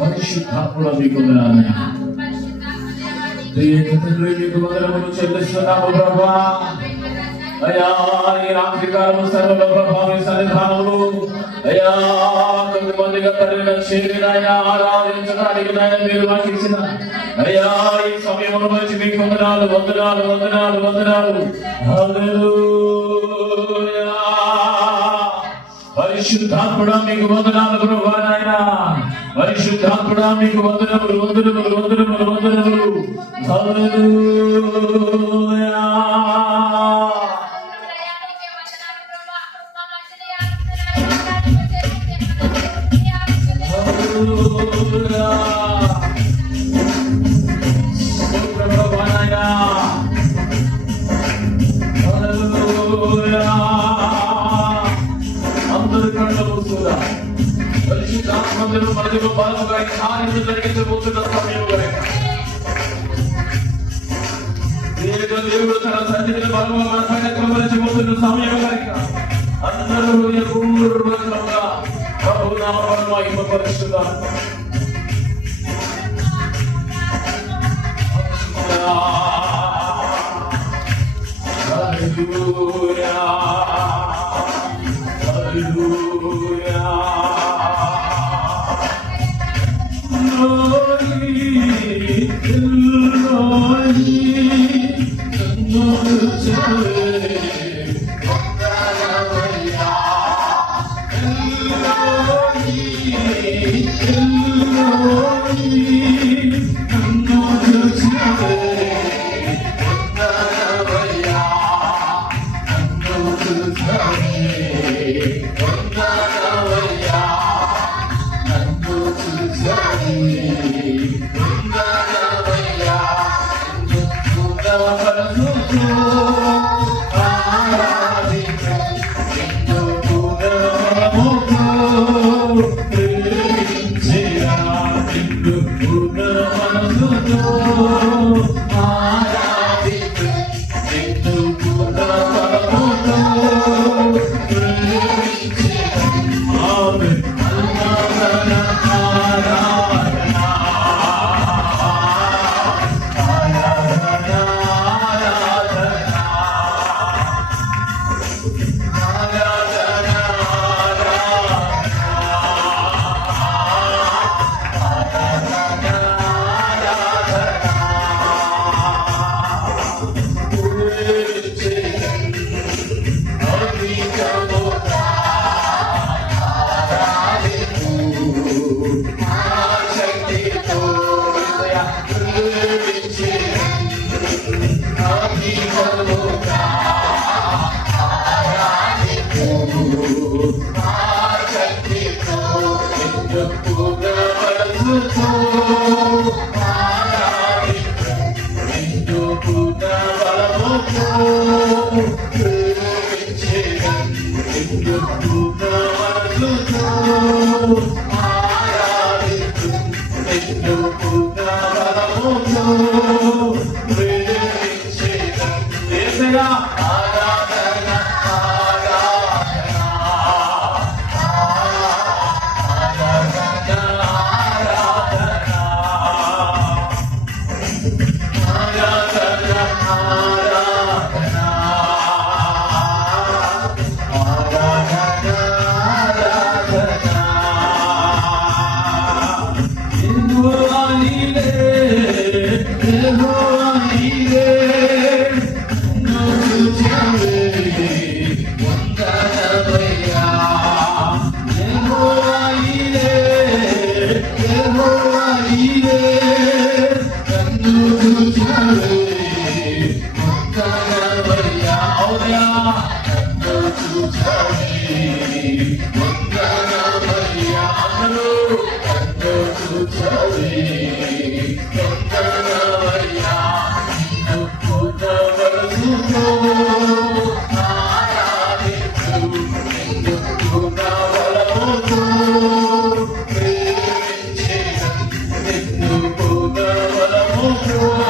పరిశుద్ధాత్ముడా మీకు వందనాలు. మీకు వందనములు చెల్లిస్తున్నాము ప్రభా. అయ్యా ఈ రాత్రి కాలము సర్వలో ప్రభావి సన్నిధానములు అయ్యా కొంతమందిగా తల్లిన చేరినయా ఆరాధించడానికి మీరు మాకు ఇచ్చిన అయ్యా ఈ సమయంలో వచ్చి మీకు వందనాలు వందనాలు వందనాలు వందనాలు. హల్లెలూయా. పరిశుద్ధాత్ముడా మీకు వందనాలు ప్రభా నాయనా. పరిశుద్ధాత్ముడా మీకు వందనములు వందనములు వందనములు వందనములు. హల్లెలూయా. దేవుడు తన సన్నిధిని బలముగా మన కార్యక్రమం సమయం కనుక అందరూ పూర్వకంగా ప్రభు నామమును మహిమపరుచుదాం. హల్లెలూయా హల్లెలూయా.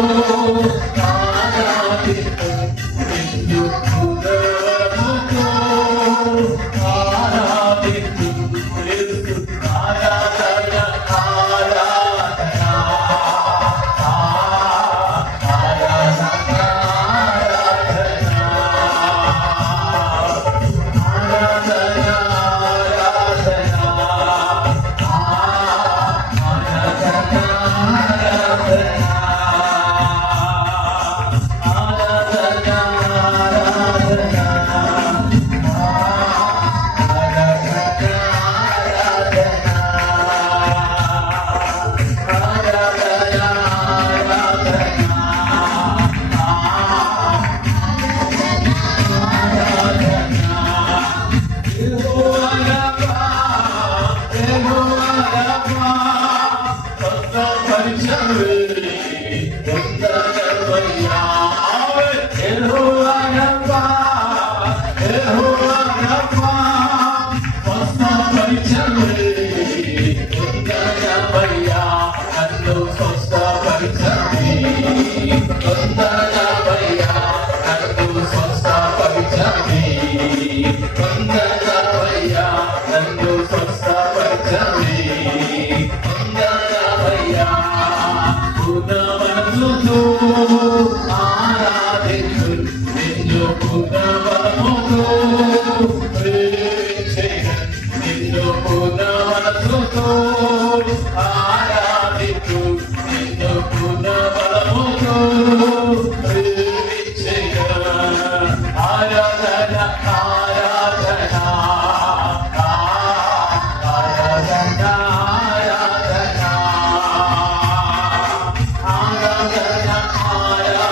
Oh వందనాలయ్యా నన్ను స్వస్థపరచండి, వందనాలయ్యా నన్ను స్వస్థపరచండి, వందనాలయ్యా పూర్ణ మనసుతో ఆరాధించు నిన్ను పూర్ణ బలముతో నిన్ను పూర్ణ మనసుతో ఆరాధించు నిన్ను పూర్ణ బలముతో ఆరాధన ఆరాధన ఆరాధన ఆరాధన ఆరాధన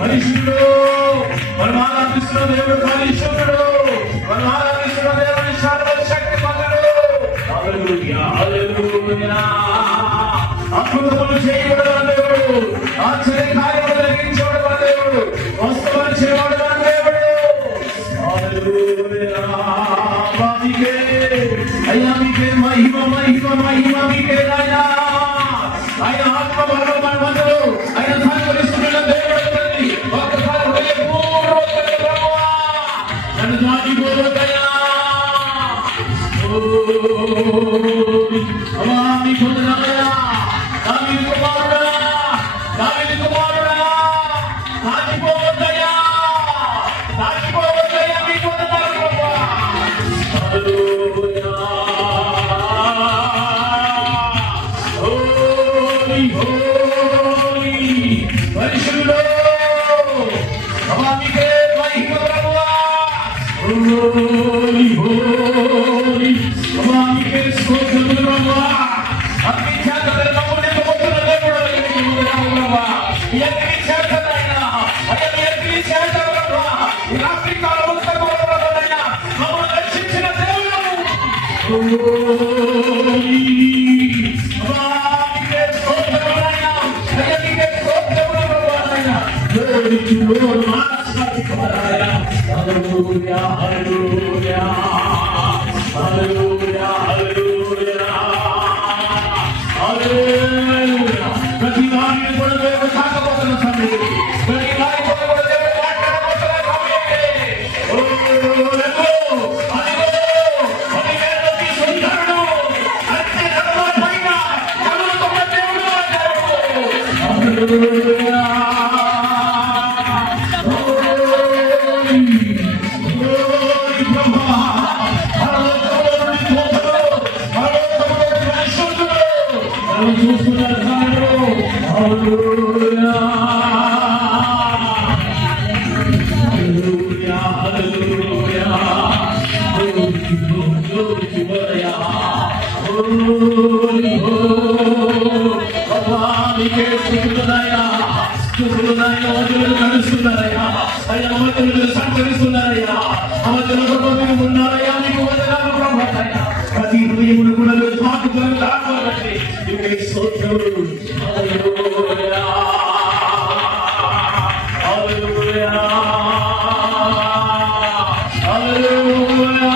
పరిశుద్ధుడు మనం ఆరాధిస్తున్న దేవుడు పరిశుద్ధుడు మనం ఆరాధిస్తున్న దేవుని సర్వశక్తి మంతుడు. హల్లెలూయా హల్లెలూయా. అద్భుతములు చేయబడిన దేవుడు, ఆశ్చర్య కార్యములు జరిగించబడిన దేవుడు, వస్తుపరిచేవాడు దేవుడు. హల్లెలూయా. మీకే అయ్యా, మీకే మహిమ మహిమ మహిమ మీకే రాయా. ఆయన ఆత్మ బలవంతుడు, ఆయన సహకరిస్తున్న దేవుడు. ఒక్కసారి హృదయపూర్వకంగా ప్రభువా నన్ను దాటిపోవద్దయ్యా. మీ పొందనయ్యా, దావీదు కుమారుడా, దావీదు కుమారుడా, దాటిపోవద్దయ్యా, దాటిపోవద్దయ్యా. మీ పొందనాలు ప్రభువా. హల్లెలూయా. హోలీ హోలీ పరిశుద్ధుడు మీకే మహిమ ప్రభువా. హోలీ హోలీ మీకే స్తోత్రములు ప్రభువా. అగ్ని చేతన నమ్ముని నమ్ముతున్న దేవుడు ప్రభువా. అగ్ని చేతనైనా అగ్ని చేతన ప్రభువా. ఈ రాత్రి కాలము సర్వోన్నతుడైన మమ్మల్ని రక్షించిన దేవుడు. హోలీ మీకే స్తోత్రములైనా మీకే స్తోత్రములు ప్రభువా. Glory to Lord, Hallelujah, Hallelujah, Hallelujah, Hallelujah, Hallelujah. ప్రతి వారిని కూడా దేవుడు తాకబోతున్న సమయం, ప్రతి వారిని కూడా దేవుడు మాట్లాడబోతున్న సమయం. ఓ అదిగో సుందరుడు అంతే నడవబడిన కరుణతో దేవుడు అంటారు. హల్లెలూయా. నడుస్తున్నారయ్యా, అయ్యా అమతులు సంచరిస్తున్నారయ్యా, అమతులు ఉన్నారయ్యా. మీకు వందనాలు ప్రభువా. ప్రతి హృదయమును కూడా మాకు రావాలంటే ఇవే స్తోత్రములు. హల్లెలూయా హల్లెలూయా హల్లెలూయా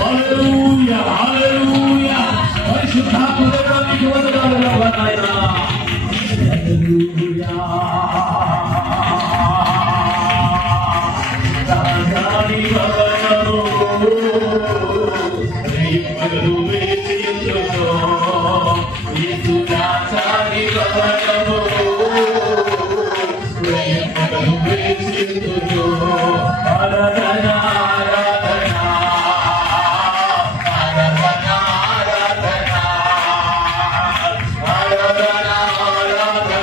హల్లెలూయా హల్లెలూయా. పరిశుద్ధాత్మ దేవుడా మీకు వందనాలు ప్రభువా. హల్లెలూయా. రాజాని భవనము రేపగలు వేచియుండును, యేసు రాజాని భవనము రేపగలు వేచియుండును. ఆరాధన ఆరాధన ఆరాధన ఆరాధన ఆరాధన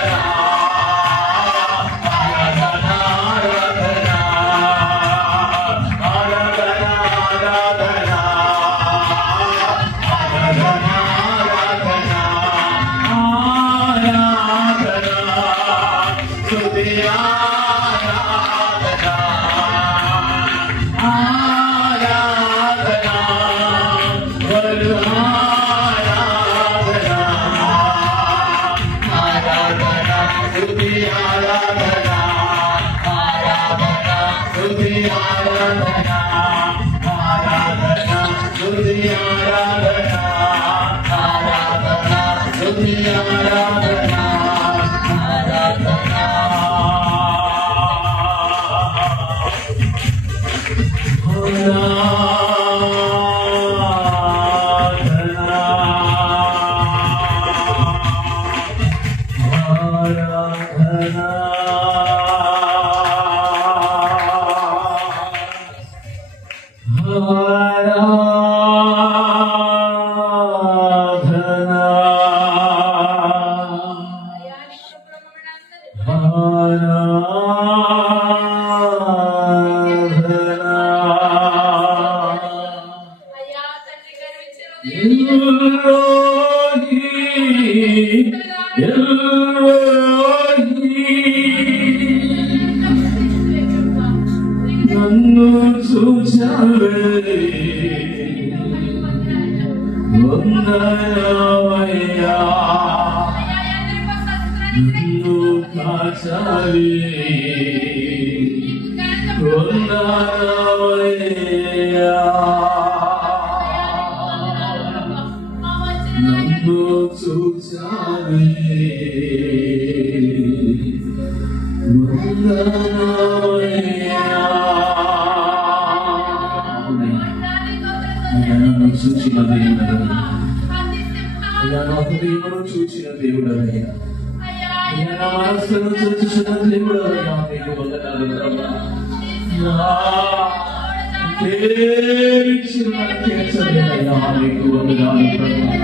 నన్ను చూచావే వందనామయ్యా నన్ను కాచావే వందనామయ్యా నన్ను చూచావే చూచిన దేవుడు అయ్యా, నా హృదయమును చూచిన దేవుడు అయ్యా, నా మనస్సును చూసిన దేవుడు అయ్యా, నీకు వందనాలు ప్రభా. తీర్చలేదయ్యా, నీకు వందనాలు ప్రభా.